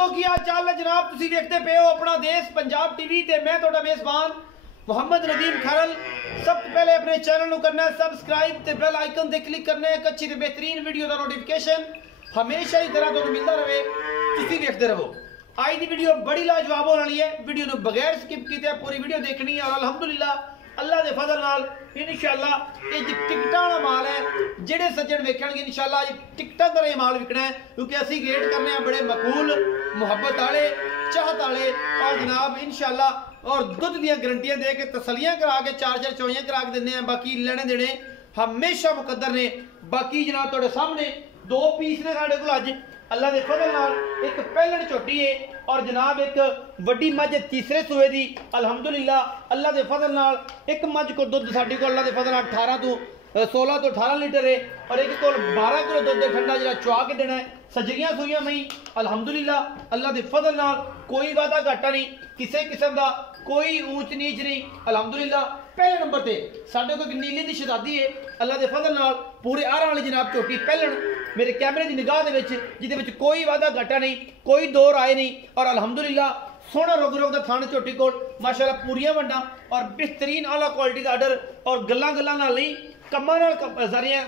दोस्तों की हाल चाल है जनाब, तुसी देखते पे हो अपना देश पंजाब टीवी ते मैं तोड़ा मेजबान मोहम्मद नदीम खरल। सब तो पहले अपने चैनल करना है सब्सक्राइब ते बेल आइकन ते क्लिक करना है। एक अच्छी ते बेहतरीन वीडियो का नोटिफिकेशन हमेशा ही तरह तो मिलता रहे, तुसी देखते रहो। आज की वीडियो बड़ी लाजवाब होने वाली है, वीडियो को बगैर स्किप किए पूरी वीडियो देखनी है। और अल्हम्दुलिल्लाह अल्लाह के फजल नाल इंशाअल्लाह ये टिकटां वाला माल है, जेडे सज्जन वेखणगे इंशाअल्लाह ये टिकटां दा ही माल विकना है, क्योंकि असी रेट करने हैं बड़े मकबूल मुहब्बत वाले चाहत वाले और जनाब इंशाअल्लाह और दुध दी गारंटियां दे के तसलियां करा के चार चौइयां करा के दिंदे हैं। बाकी लेने देने हमेशा मुकद्दर ने। बाकी जनाब तुहाडे सामने दो पीस ने साडे कोल अज अल्लाह के फजल नाल, एक पहलण झोटी है और जनाब एक वड्डी मझ तीसरे सूए दी। अल्हम्दुलिल्लाह अल्लाह के फजल नाल एक मझ को दुध साडी को अल्लाह के फजल नाल 16 तो 18 लीटर है और एक को 12 किलो दुध ठंडा जरा चुआ के देना है। सजगियां सूइयां मई अल्हम्दुलिल्लाह अल्लाह के फजल नाल कोई वादा घाटा नहीं, किसी किस्म का कोई ऊंच नीच नहीं। अल्हम्दुलिल्लाह पहले नंबर ते साडे कोल नीली दी शहजादी है अल्लाह के फजल नाल पूरे आरा वाली जनाब झोटी पहलण मेरे कैमरे की निगाह दे विच, जिहदे विच कोई वादा घाटा नहीं, कोई दो राय नहीं। और अल्हम्दुलिल्लाह सोहना रुग रुग दा थान झोटी कोल माशाअल्लाह पूरियां वंडा और बेहतरीन आला क्वालिटी का आर्डर और गल्लां गल्लां नाल नहीं कम्मां नाल सारियां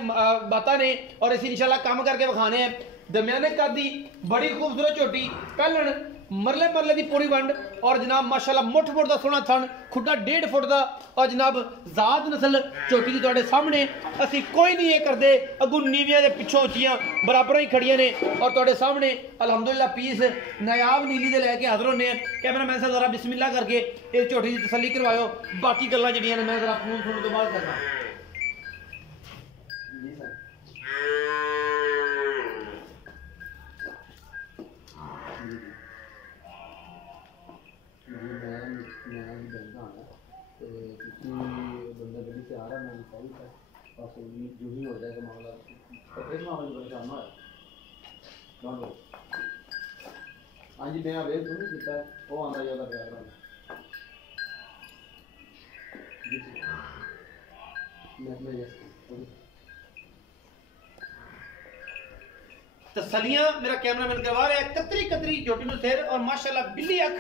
बातां ने और असीं इंशाअल्लाह काम करके विखाने हैं। दरम्याने कद दी बड़ी खूबसूरत झोटी पहलण मरले मरले की पूरी वंड और जनाब माशाअल्लाह मुठ मुठ का सोहना थन खुड्डा 1.5 फुट का और जनाब जात नस्ल झोटी की तुहाडे सामने असी कोई नहीं ये करते, अगू नीवियां दे पिछों उचियां बराबर ही खड़ियां ने और तुहाडे सामने अल्हम्दुलिल्लाह पीस नायाब नीली दे लैके हाजिर होने हैं। कैमरामैन साहब जरा बिस्मिल्लाह करके इस झोटी की तसल्ली करवाओ। बाकी गल्लां जिहड़ियां ने मैं जरा फोन सुनने तो बाद करना। जो ही हो जाएगा मामला तो फिर मामले परेशान हो। हाँ जी मैं वेट थोड़ी किया वो आंदा ज़्यादा प्यार तसलियां मेरा कैमरामैन करवा रहा है। कतरी कतरी झोटी में सिर और माशाअल्लाह बिल्ली अख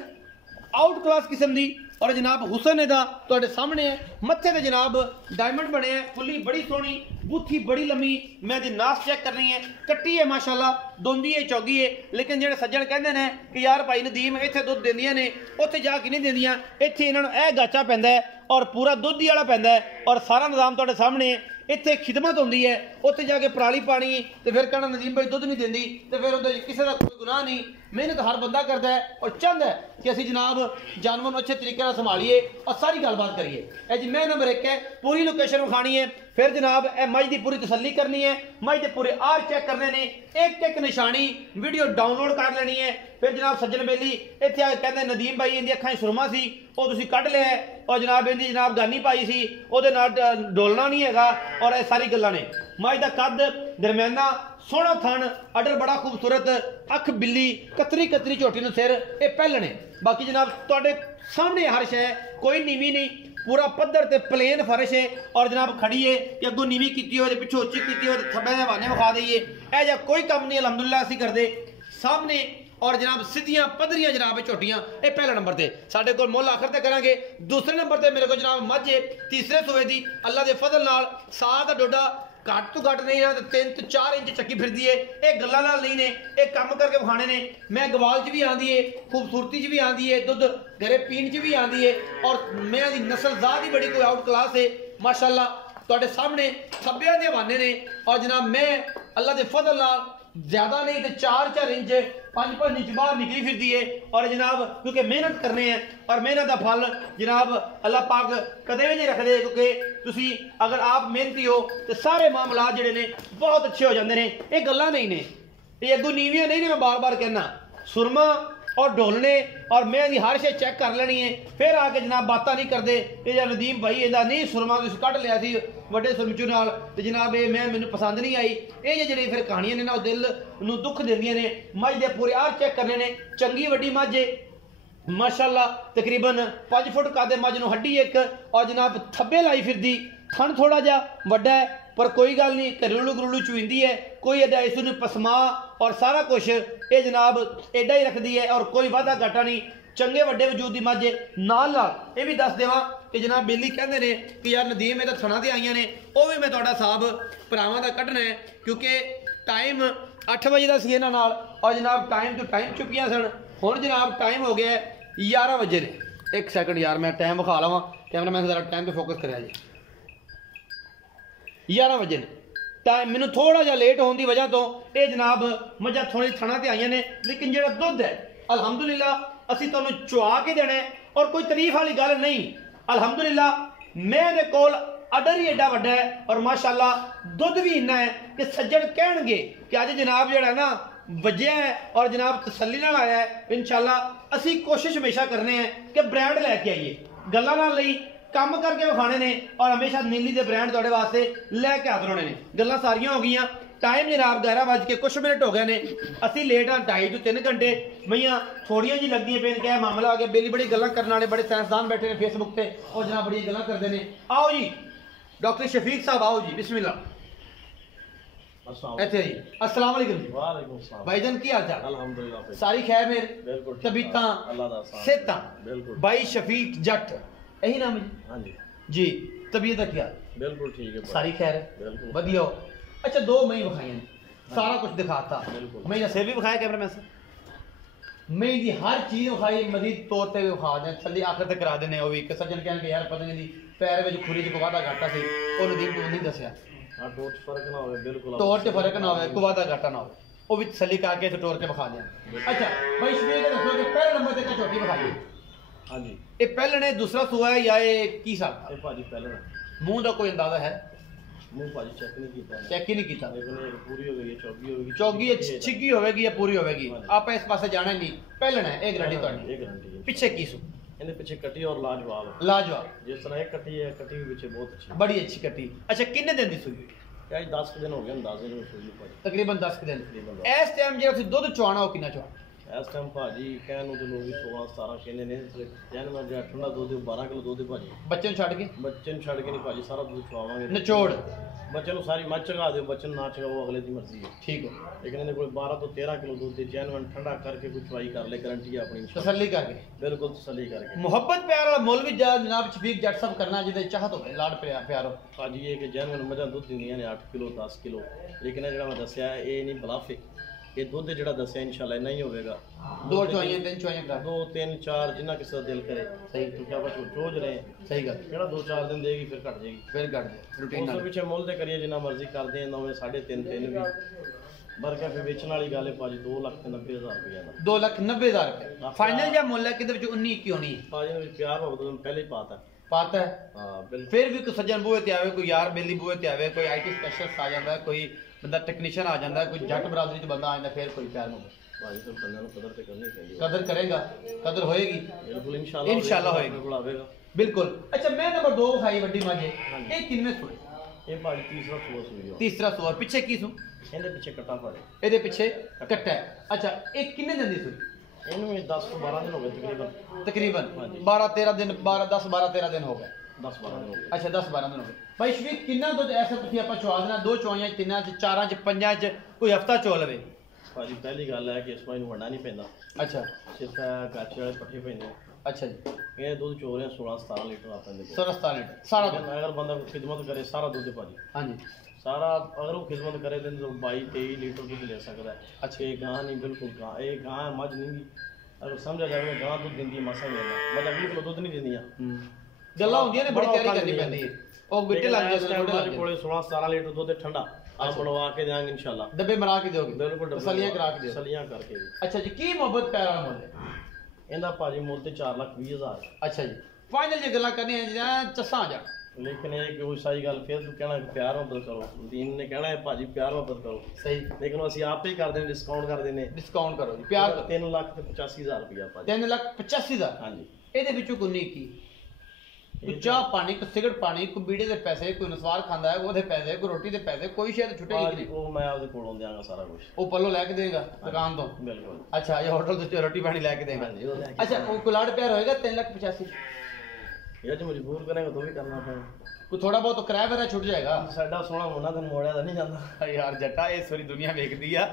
आउट क्लास किस्म दी और जनाब हुसन दा तुहाडे सामने है। मत्थे ते जनाब डायमंड बने हैं, फुल्ली बड़ी सोहनी, बूथी बड़ी लम्मी। मैं दी नास चेक करनी है, कट्टी है माशाअल्लाह, दोंदी है चौगी है। लेकिन जेडे सज्जन कहंदे ने कि यार भाई नदीम इत्थे दुध देंदियां ने उत्थे जाके नहीं देंदियां, इत्थे इन्हां नूं इह गाचा पैंदा है और पूरा दुध ही वाला पैंदा है और सारा निजाम तुहाडे सामने है। इत्थे खिदमत होंदी है, उत्थे जाके पराली पानी ते फिर कहना नदीम भाई दुध नहीं देंदी ते फिर उहदे किसी का कोई गुनाह नहीं। मेहनत हर बंदा करता है और चाहता है कि असी जनाब जानवर अच्छे तरीके से संभालिए और सारी गलबात करिए। ए जी मैं नंबर 1 है, पूरी लोकेशन विखानी है, फिर जनाब ए मझ की पूरी तसल्ली करनी है, मझ के पूरे आर चेक करने ने, एक एक निशानी वीडियो डाउनलोड कर लेनी है। फिर जनाब सज्जन बेली इत्थे आके कहंदे नदीम भाई इहदी अखां सुरमा सी वो तुसीं कढ लिया और जनाब इहदी जनाब गानी पाई सी उहदे नाल डोलना नहीं हैगा और ये सारी गल्लां ने। मझ दा कद दरम्याना सोहना थन आर्डर बड़ा खूबसूरत अख बिल्ली कतरी कतरी झोटी नूं सिर ये पहलने। बाकी जनाब तुहाडे सामने हर शै कोई नीवी नहीं, पूरा पद्धर ते प्लेन फर्श है और जनाब खड़ी है कि अगों नीवी की हो पिछों उच्ची की हो थब्बे दे बहाने विखा दईए। ऐ जा कोई कम नहीं अल्हम्दुलिल्लाह असीं करदे सामने और जनाब सीधियां पधरियां जनाब झोटियां ये पहले नंबर ते साडे कोल मुल आखिर ते करांगे। दूसरे नंबर ते मेरे को जनाब मझ है तीसरे सूए दी अल्लाह दे फजल नाल साह दा डोडा घट तो घट नहीं ना 3 तो 4 इंच चक्की फिरदी है। ये गल्लां नाल नहीं ने, ये काम करके विखाने ने। मैं गवाल च भी आंदी है, खूबसूरती च भी आंदी है, दुध घरे पीण च भी आंदी है और मैं दी नस्ल जात ही बड़ी कोई आउट क्लास है माशाअल्लाह। तुहाडे सामने खब्बियां दे हवाने ने और जनाब मैं अल्लाह दे फजल नाल ज्यादा नहीं तो 4-4 इंच 5-5 इंच बाहर निकली फिरदी है और जनाब क्योंकि मेहनत करने हैं और मेहनत का फल जनाब अल्लाह पाक कदे भी नहीं रखते, क्योंकि तुसी अगर आप मेहनती हो तो सारे मामलात जिहड़े ने बहुत अच्छे हो जाते हैं। ये गल्लां नहीं ने, ये अगों नीवियां नहीं ने, मैं बार बार कहना सुरमा और ढोलने और मैं दी हर शे चेक कर लेनी है। फिर आके जनाब बातां नहीं करते ये नदीम भाई इहदा नहीं सुरमा तुसीं कढ लिया सी वड्डे सुरमचू नाल ते जनाब ये मैनूं पसंद नहीं आई। ये जिहड़ी फिर कहानियां ने ना दिल नूं दुख दिंदियां ने। मझ दे पूरे आर चेक करने ने, चंगी वड्डी मझ है माशाअल्लाह, तकरीबन 5 फुट कद मझ नूं हड्डी एक और जनाब थब्बे लाई फिरदी, थन थोड़ा जा वड्डा है पर कोई गल नहीं, घरेलू घरेलू चुईंदी है, कोई अड्डा इस पसमा और सारा कुछ ये जनाब एडा ही रखती है और कोई वाधा घाटा नहीं। चंगे वड्डे वजूद की मझ नाल ये भी दस देवां कि जनाब बेली कहते हैं कि यार नदीम ये तो थणा ते आईयां ने, वो भी मैं तुहाडा हिसाब भरावां दा कढना है क्योंकि टाइम 8 बजे का सी इन्हां नाल और जनाब टाइम टू टाइम चुपियां सन। हुण जनाब टाइम हो गया 11 बजे ने। एक सैकंड यार मैं टाइम विखा लवां, कैमरामैन जरा टाइम पर फोकस करिया जी। 11 बजे ने टाइम, मैनू थोड़ा जिहा लेट होने की वजह तो ये जनाब मझां थोड़ी थणा ते आईयां ने, लेकिन जिहड़ा दुध है अलहमदुलिल्लाह असीं तुहानूं चुआ के देना है और कोई तारीफ वाली गल नहीं। अलहमदुलिल्लाह मैं दे कोल अडर ही एडा वड्डा है और माशाअल्लाह दुध भी इन्ना है कि सज्जण कहणगे कि अज जनाब जिहड़ा ना वजया है और जनाब तसल्ली नाल आया है। इंशाअल्लाह असीं कोशिश हमेशा करने हैं कि ब्रांड लैके आइए, गल्लां नाल नहीं काम करके विखाने ने और हमेशा नीली दे ब्रांड तुहाडे वास्ते लैके हाज़र होने ने। गल्लां सारियां हो गईयां। टाइम जनाब 11 बज के कुछ मिनट हो गए ने, असी लेट हाँ 2.5 to 3 घंटे। मईयां थोड़ियां जी लगदियां पे क्या मामला आ गया, बेली बड़ी गल्लां करने वाले बड़े साइंसदान बैठे ने फेसबुक पे और जनाब बड़ी गल्लां करते हैं। आओ जी डॉक्टर शफीक साहब, आओ जी बिस्मिल्लाह। इत्थे जी अस्सलाम वालेकुम जी। वालेकुम सलाम भाईजान की हाल चाल? अल्हम्दुलिल्लाह सारी खैर मेर? बिल्कुल तबीयतां अल्लाह दा साथ सेहतां? बिल्कुल। भाई शफीक जट यही नाम है? हां जी जी तबीयत का क्या? बिल्कुल ठीक है, सारी खैर है? बिल्कुल वधिया। अच्छा 2 मई विखाई सारा कुछ दिखाता, मैं जैसे भी विखाया कैमरा में से मैं दी हर चीज विखाई, मजीद तौर पे विखा दें थल्ली आखिर तक करा देने। वो भी कि सज्जन कहने यार पता नहीं पैर में खुरी च वाधा घाटा सी वो नदीम को नहीं दसिया। हां टोर फर्क ना होवे, बिल्कुल तौर च फर्क ना होवे, कोई वाधा घाटा ना होवे, वो भी तसल्ली करके तो टोर के विखा दें। अच्छा भाई शफीक दसो कि पहले नंबर ते छोटी विखाई? हां जी ये पहले ने दूसरा सुआ है या ये की साहब? ये भाजी पहले मुंह का कोई अंदाजा है? मुंह भाजी चेक नहीं कीता, चेक ही नहीं कीता। लेकिन ये पूरी हो गई है, चौगी होगी, चौगी छिग्गी होगी या पूरी होगी, आप इस पासे जाना नहीं। पहले है एक गारंटी एक गारंटी है। पीछे की सु इनके पीछे कटी और लाजवाब लाजवाब, जिस तरह एक कटी है, कटी भी पीछे बहुत अच्छी, बड़ी अच्छी कटी। अच्छा कितने दिन दी सुई? क्या 10 दिन हो गए अंदाजे में सुई भाजी, तकरीबन 10 दिन। इस टाइम जो ਅਸੀਂ ਦੁੱਧ ਚਵਾਣਾ ਉਹ ਕਿੰਨਾ ਚਵਾ? ਇਸ ਟਾਈਮ ਭਾਜੀ ਕਹਿਣ ਨੂੰ ਤੇ ਲੋਕ 16 17 ਕਹਿੰਦੇ ਨੇ, ਜਨ ਮੈਂ ਜਿਹੜਾ ਠੰਡਾ ਦੁੱਧ 12 ਕਿਲੋ ਦੁੱਧ ਭਾਜੀ। ਬੱਚੇ ਨੂੰ ਛੱਡ ਕੇ? ਬੱਚੇ ਨੂੰ ਛੱਡ ਕੇ ਨਹੀਂ ਭਾਜੀ, ਸਾਰਾ ਦੁੱਧ ਚਵਾਵਾਂਗੇ। ਨਿਚੋੜ ਬੱਚੇ ਨੂੰ ਸਾਰੀ ਮੱਝ ਚਗਾ ਦਿਓ, ਬੱਚੇ ਨੂੰ ਨਾ ਚਗਾਓ, ਅਗਲੇ ਦੀ ਮਰਜ਼ੀ ਹੈ। ਠੀਕ ਹੈ, ਲੇਕਿਨ ਇਹਦੇ ਕੋਲ 12 ਤੋਂ 13 ਕਿਲੋ ਦੁੱਧ ਦੀ ਜੈਨੂਇਨ ਠੰਡਾ ਕਰਕੇ ਕੋਈ ਚਵਾਈ ਕਰ ਲੈ, ਗਾਰੰਟੀ ਹੈ ਆਪਣੀ, ਤਸੱਲੀ ਕਰਕੇ। ਬਿਲਕੁਲ ਤਸੱਲੀ ਕਰਕੇ। ਮੁਹੱਬਤ ਪਿਆਰ ਵਾਲਾ ਮੁੱਲ ਵੀ ਜਨਾਬ ਸ਼ਫੀਕ ਜੱਟ ਸਾਹਿਬ ਕਰਨਾ ਜਿਹਦੇ ਚਾਹਤ ਹੋਵੇ, ਲਾਡ ਪਿਆਰ ਹੋ। ਭਾਜੀ ਇਹ ਕਿ ਜੈਨੂਇਨ ਮੱਝਾਂ ਦੁੱਧ ਦਿੰਦੀਆਂ ਨੇ 8 ਕਿਲੋ 10 ਕਿਲੋ, ਲੇਕਿਨ ਇਹ ਜਿਹੜਾ ਮੈਂ ਦੱਸਿਆ ਇਹ ਨਹੀਂ ਬਲਫ ਹੈ, ਇਹ ਦੁੱਧ ਜਿਹੜਾ ਦੱਸਿਆ ਇਨਸ਼ਾਅੱਲਾ ਇੰਨਾ ਹੀ ਹੋਵੇਗਾ। 2 ਚਵਾਈਆਂ 3 ਚਵਾਈਆਂ ਕਰ 2 3 4 ਜਿੰਨਾ ਕਿਸੇ ਦਾ ਦਿਲ ਕਰੇ। ਸਹੀ ਕਿਉਂਕਿ ਆਪਾਂ ਚੋਜ ਰਹੇ, ਸਹੀ ਗੱਲ। ਕਿਹੜਾ 2-4 ਦਿਨ ਦੇਗੀ ਫਿਰ ਘਟ ਜਾਏਗੀ, ਫਿਰ ਘਟ ਜਾਏ ਰੂਟੀਨ ਉਸ ਨਾਲ। ਪਿੱਛੇ ਮੁੱਲ ਤੇ ਕਰੀਏ ਜਿੰਨਾ ਮਰਜ਼ੀ ਕਰਦੇ ਆ, ਨਵੇਂ 3.5 ਵੀ ਬਰਕਾ ਫਿਰ ਵੇਚਣ ਵਾਲੀ ਗੱਲ ਹੈ ਭਾਜੀ। 2,90,000 ਰੁਪਏ ਦਾ 2,90,000 ਰੁਪਏ ਫਾਈਨਲ ਜਾਂ ਮੁੱਲ ਹੈ, ਕਿਤੇ ਵਿੱਚ 19 21 ਹੋਣੀ ਹੈ ਭਾਜੀ। ਨੇ ਪਿਆਰ ਮੁਹੱਬਤ ਨੂੰ ਪਹਿਲੇ ਹੀ ਪਾਤਾ है। ਹਾਂ ਬਿਲਕੁਲ। फिर भी कोई सज्जन बूहे ते आवे, कोई यार बेली बूहे ते आवे, कोई IT स्पेशलिस्ट आ जाता है, कोई बंदा टेक्नीशियन आ जाता है, कोई जट बरादरी च बंदा आ जाता है, फिर कोई प्यार मुहब्बत भाजी तो बंदे को कदर ते करनी चाहिए। कदर करेगा, कदर होएगी बिल्कुल इंशाल्लाह, इंशाल्लाह होएगी, बिल्कुल आवेगा बिल्कुल। अच्छा मैं नंबर 2 खाई वड्डी माजे, ये किनवे सुए? ये भाजी तीसरा सुआ सुई, तीसरा सुआ। पीछे की सु? ਇਹਦੇ ਪਿੱਛੇ ਕੱਟਾ ਭਾਜੀ, ਇਹਦੇ ਪਿੱਛੇ ਕੱਟਾ ਹੈ। ਅੱਛਾ ਇਹ ਕਿੰਨੇ ਦਿਨ ਦੀ ਸੂਈ? ਇਹਨੂੰ 10 ਤੋਂ 12 ਦਿਨ ਹੋ ਗਏ ਤਕਰੀਬਨ 12 13 ਦਿਨ 10 12 13 ਦਿਨ ਹੋ ਗਏ। 10 12 ਦਿਨ ਹੋ ਗਏ। ਅੱਛਾ 10 12 ਦਿਨ ਹੋ ਗਏ। ਭਾਈ ਸ਼ਫੀਕ ਕਿੰਨਾ ਦੁੱਧ ਐਸੇ ਤੁਸੀਂ ਆਪਾਂ ਚਵਾ ਦੇਣਾ? 2 ਚਵਾਈਆਂ 3 ਚ 4 ਚ 5 ਚ ਕੋਈ ਹਫਤਾ ਚੋ ਲਵੇ ਭਾਜੀ? ਪਹਿਲੀ ਗੱਲ ਹੈ ਕਿ ਇਸ ਵਾਰ ਨੂੰ ਵੰਡਾ ਨਹੀਂ ਪੈਂਦਾ। ਅੱਛਾ ਸਿਰਫ ਗਾਚੇ ਵਾਲੇ ਪੱਠੇ ਪੈਂਦੇ। ਅੱਛਾ ਜੀ ਇਹ ਦੁੱਧ ਚੋ ਰਹੇ 16 17 ਲੀਟਰ ਆ ਪੈਂਦੇ। 16 17 ਲੀਟਰ ਸਾਰਾ ਦੁੱਧ? ਅਗਰ ਬੰਦਾ ਖਿਦਮਤ ਕਰੇ ਸਾਰਾ ਦੁੱਧ ਭਾਜੀ, ਹਾਂਜੀ ਸਾਰਾ ਅਗਰ ਉਹ ਖਿਦਮਤ ਕਰੇ ਤਾਂ 22 23 ਲੀਟਰ ਦੁੱਧ ਲੈ ਸਕਦਾ ਹੈ। ਅੱਛਾ ਇਹ ਗਾਂ ਨਹੀਂ, ਬਿਲਕੁਲ ਗਾਂ, ਇਹ ਗਾਂ ਮੱਝ ਨਹੀਂ। ਅਗਰ ਸਮਝਿਆ ਜਾਵੇ ਗਾਂ ਦੁੱਧ ਦਿੰਦੀ ਮਸਾ ਹੀ ਲੈਂਦਾ, ਮੱਝਾਂ 20 ਕਿਲੋ ਦੁੱਧ ਨਹੀਂ ਦਿੰਦੀਆਂ। ਗੱਲਾਂ ਹੁੰਦੀਆਂ ਨੇ, ਬੜੀ ਤਿਆਰੀ ਕਰਨੀ ਪੈਂਦੀ ਹੈ, ਉਹ ਬਿੱਟੇ ਲੱਗ ਜਾਂਦੇ ਨੇ। ਸਾਡੇ ਕੋਲੇ 16 17 ਲੀਟਰ ਦੁੱਧ ਠੰਡਾ ਆਪ ਬਣਵਾ ਕੇ ਦੇਾਂਗੇ ਇਨਸ਼ਾਅੱਲਾ, ਡੱਬੇ ਮਰਾ ਕੇ ਦਿਓਗੇ? ਬਿਲਕੁਲ, ਤਸੱਲੀਆਂ ਕਰਾ ਕੇ ਦਿਓ, ਤਸੱਲੀਆਂ ਕਰਕੇ। ਅੱਛਾ ਜੀ ਕੀ ਮੁਹੱਬਤ ਪਿਆਰ ਵਾਲਾ ਮੁੱਲ ਹੈ ਇਹਦਾ ਭਾਜੀ? ਮੁੱਲ ਤੇ 4,20,000। ਅੱਛਾ ਜੀ ਫਾਈਨਲ ਜੇ ਗੱਲਾਂ ਕਰਨੀਆਂ ਜਾਂ ਚੱਸਾਂ ਜਾ, ਲੇਕਿਨ ਇਹ ਕਿ ਉਹ ਸਹੀ ਗੱਲ ਫਿਰ ਤੂੰ ਕਹਿਣਾ ਪਿਆਰ ਮੁਹੱਬਤ ਕਰੋ, ਦੀਨ ਨੇ ਕਹਿਣਾ ਹੈ ਭਾਜੀ ਪਿਆਰ ਮੁਹੱਬਤ ਕਰੋ, ਸਹੀ। ਲੇਕਿਨ ਅਸੀਂ ਆਪੇ ਹੀ ਕਰਦੇ ਨੇ, ਡਿਸਕਾਊਂਟ ਕਰਦੇ ਨੇ। ਡਿਸਕਾਊਂਟ ਕਰੋ ਜੀ, ਪਿਆਰ 3,85,000 ਰੁਪਇਆ ਭਾਜੀ। 3,85,000? ਹਾਂਜੀ। ਇਹਦੇ ਵਿੱਚੋਂ ਕੋਈ ਨਹੀਂ ਕੀ ਕੋਈ ਚਾਹ ਪਾਣੀ, ਕੋਈ ਸਿਗਰਟ ਪਾਣੀ, ਕੋਈ ਬੀੜੇ ਦੇ ਪੈਸੇ, ਕੋਈ ਨਸਵਾਰ ਖਾਂਦਾ ਹੈ ਉਹਦੇ ਪੈਸੇ, ਕੋਈ ਰੋਟੀ ਦੇ ਪੈਸੇ, ਕੋਈ ਸ਼ਾਇਦ ਛੁੱਟੇਗੀ ਨਹੀਂ? ਉਹ ਮੈਂ ਆਪਦੇ ਕੋਲੋਂ ਦਿਆਂਗਾ ਸਾਰਾ ਕੁਝ। ਉਹ ਪੱਲੋਂ ਲੈ ਕੇ ਦੇਗਾ ਦੁਕਾਨ ਤੋਂ? ਬਿਲਕੁਲ। ਅੱਛਾ ਇਹ ਹੋਟਲ ਤੋਂ ਰੋਟੀ ਪਾਣੀ ਲੈ ਕੇ ਦੇਗਾ? ਅੱਛਾ ਉਹ ਕੁਲਾੜ ਪਿਆਰ ਹੋਏਗਾ 3,85,000? या जो मजबूर करेंगे तो भी करना पड़ेगा, कोई थोड़ा बहुत तो किराया वगैरह छुट जाएगा। साडा सोना मोना तेन मोड़िया तो नहीं जाता यार जट्टा ये सारी दुनिया वेखदी आ,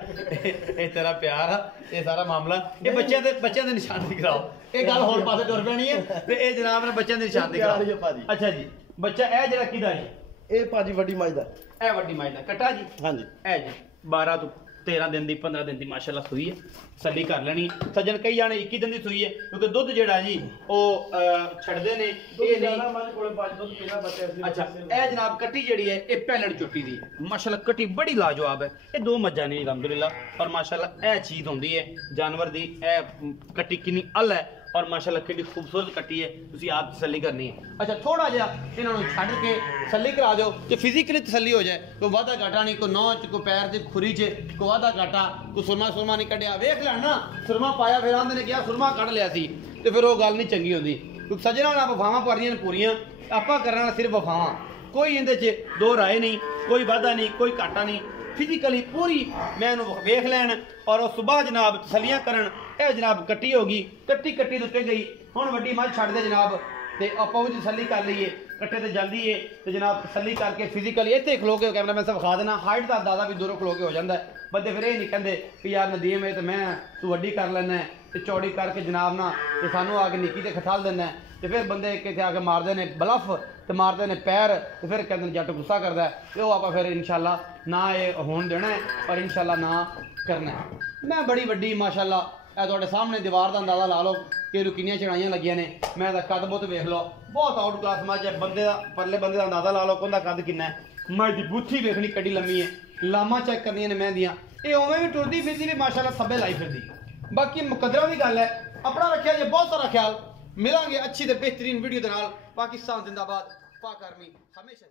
ये तेरा प्यार आ, ये सारा मामला ये बच्चों दे निशानी कराओ, ये गल होर पासे टुर पैनी है ते ये जनाब ने बच्चों दे निशानी कराओ भाजी। अच्छा जी बच्चा ए जरा किदा जी? ये भाजी वड्डी मज दा, ए वड्डी मज दा कट्टा जी। हाँ जी ए जी 12 तो 13 दिन दी 15 दिन दी माशाल्लाह सूई है, सली कर लेनी सज्जन। कई जाने 21 दिन दी सूई है क्योंकि दुध जेड़ा जी ओ छड़दे ने ये नहीं। अच्छा ए जनाब कट्टी जेड़ी है ये पैलड़ चोटी दी माशाल्लाह, कट्टी बड़ी लाजवाब है। ये दो मज्जां ने अलहमदुलिल्लाह, और माशाल्लाह ए चीज होंदी है जानवर दी। ए कट्टी किन्नी अल है और माशाल्लाह कितनी खूबसूरत कट्टी है, तुसी आप तसल्ली करनी है। अच्छा थोड़ा जिहा इन्होंने छड्ड के तसल्ली करा दो कि फिजिकली तसल्ली हो जाए, कोई वाधा घाटा नहीं, कोई नौच कोई पैर की खुरी च कोई वाधा घाटा, कोई सुरमा नहीं कढ़िया। वेख लैन ना सुरमा पाया फिर आंदे ने कहा सुरमा कढ़ लिया सी, तो फिर वो गल नहीं चंगी होंदी। क्योंकि सज्जना आप वफावां पारियां पूरियां, आपां करना सिर्फ वफावां, कोई इहदे च दो राय नहीं, कोई वाधा नहीं, कोई घाटा नहीं। फिजिकली पूरी मैं वेख लैन और सुबह जनाब तसलियां करन। ए जनाब कट्टी होगी, कट्टी उत्ते गई, हुण वड्डी मझ छड्ड दे जनाब, ते आपां भी तसल्ली कर लईए, कट्टे ते जल्दी है तो जनाब तसल्ली करके फिजिकली इत्थे खलो के कैमरा मैं सब विखा देना। हाइट का अंदाजा भी दूरों खलो के हो जाता है। बंदे फिर ये नहीं कहते कि यार नदीम है तो मैं तू वड्डी कर लेना है तो चौड़ी करके जनाब ना तो सानू आके निक्की ते खठाल देना है, तो फिर बंदे कितने आके मारते हैं बलफ तो मारते हैं पैर, तो फिर कहते हैं जट गुस्सा करता है। तो वो आप फिर इंशाल्लाह ना ये होन देना है और इंशाल्लाह ना करना है। मैं बड़ी वड्डी माशाल्लाह तुहाडे सामने दीवार का अंदाजा ला लो कि किन्नियां चढ़ाइयां लगियां ने। मैं कद बुत वेख लो, बहुत आउट क्लास मझ है। बंदे का परले बंदे का अंदाजा ला लो कि उहदा कद किन्ना है। मझ की बूथी वेखनी कड्डी लम्मी है, लामा चेक करनियां ने मैं दियां, ये उवें भी टुरदी फिरदी भी माशाल्लाह सब्बे लाई फिरदी। बाकी मुकद्दरा की गल है। अपना रखिया जी बहुत सारा ख्याल, मिलांगे अच्छी ते बेहतरीन वीडियो दे नाल। पाकिस्तान जिंदाबाद, पाक आर्मी हमेशा।